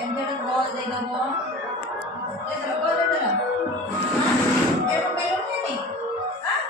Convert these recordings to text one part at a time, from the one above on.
এমনি একটা বল দিয়ে দেবো বল দিলাম এরকম বেলুন নেই হ্যাঁ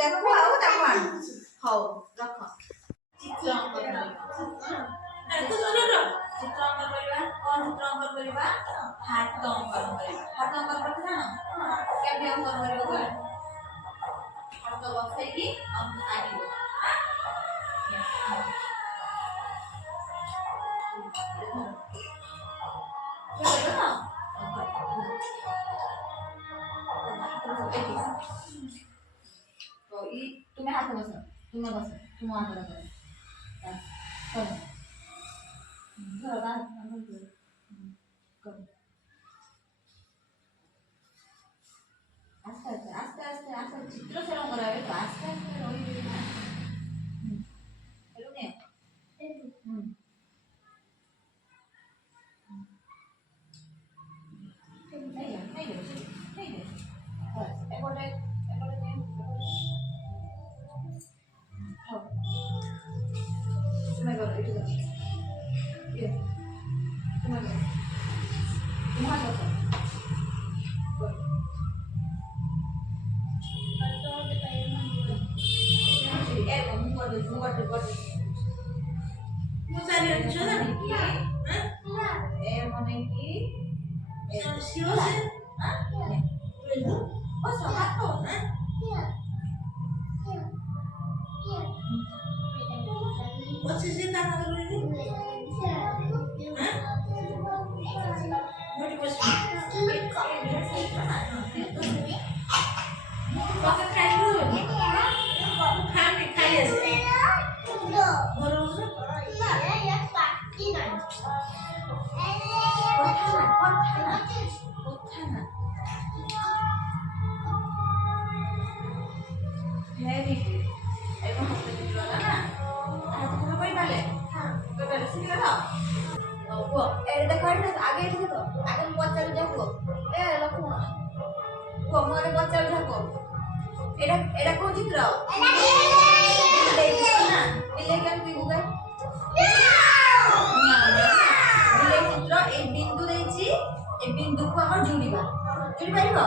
देखो आओ देखो हाउ रखो चित्र अंकन चित्र अंकन करिबा कोन चित्र अंकन करिबा हाथ अंकन करथिना केबे अंकन करिबो हाथ बसै की अंक आनिबो तुम्हें हाथ बस तुम्हें बस तुम हाथ बस करो धरो दान करो आस्ते आस्ते आस्ते आस्ते आस्ते चित्र से रंग करावे तो आस्ते आस्ते रही ना हेलो ने नहीं बस एकोटे तुम्हें करो इधर ये तुम्हें करो तुम्हारा करो What's his name? এটা কোন চিত্র চিত্র এই বিন্দু দেইছি এই বিন্দুকে আমার জুড়িবা জুড়ি পারিব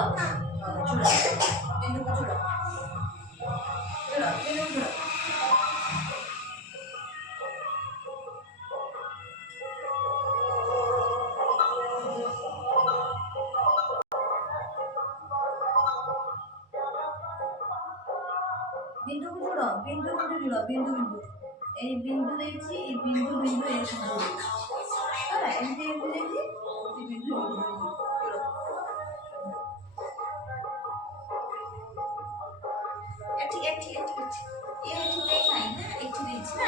জুড়া বিন্দুকে জুড়া জুড়া বিন্দু জুড়া बिंदु को जोड़ो बिंदु बिंदु ए बिंदु देछि ए बिंदु बिंदु ए जोड़ो है एमती बिंदु देछि ए बिंदु जोड़ो एठी एठी एठी ये एठी नहीं है ना एठी देछि ना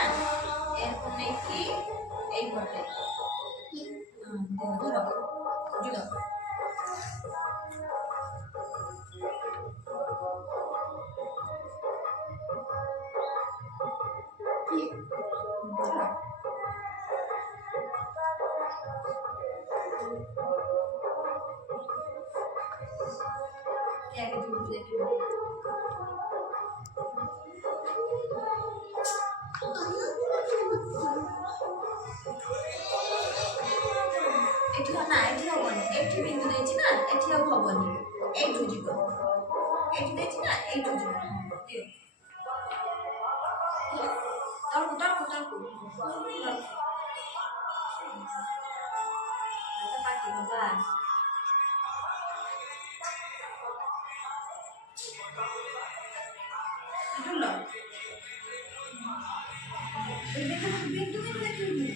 एरको नहीं कि এই ঘটে ধরো জুড়ো क्या কেউ হবনি এইটু ଯିବ এইটু ଦେଇଛି ନା এইটୁ ଯିବ ତଳକୁ ପାଟିବ ବାସ୍ ବୁଝିଲ ବିନ୍ଦୁ ଦେଖିବି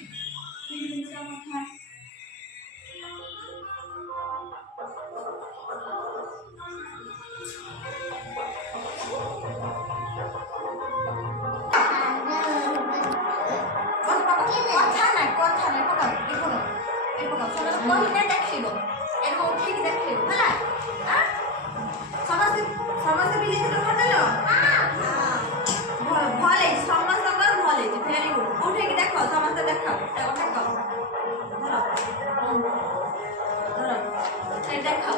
କଥା କହିଲେ ଦେଖେଇବ ଏକୁ ଉଠେଇକି ଦେଖେଇବ ହେଲା ସମସ୍ତେ ସମସ୍ତେ ବିଲେଇ କରିଦେଲ ଭଲ ହେଇଛି ସମସ୍ତଙ୍କର ଭଲ ହେଇଛି ଭେରି ଗୁଡ୍ ଉଠେଇକି ଦେଖ ସମସ୍ତେ ଦେଖ ଦେଖ ଧର ଧର ସେ ଦେଖାଉ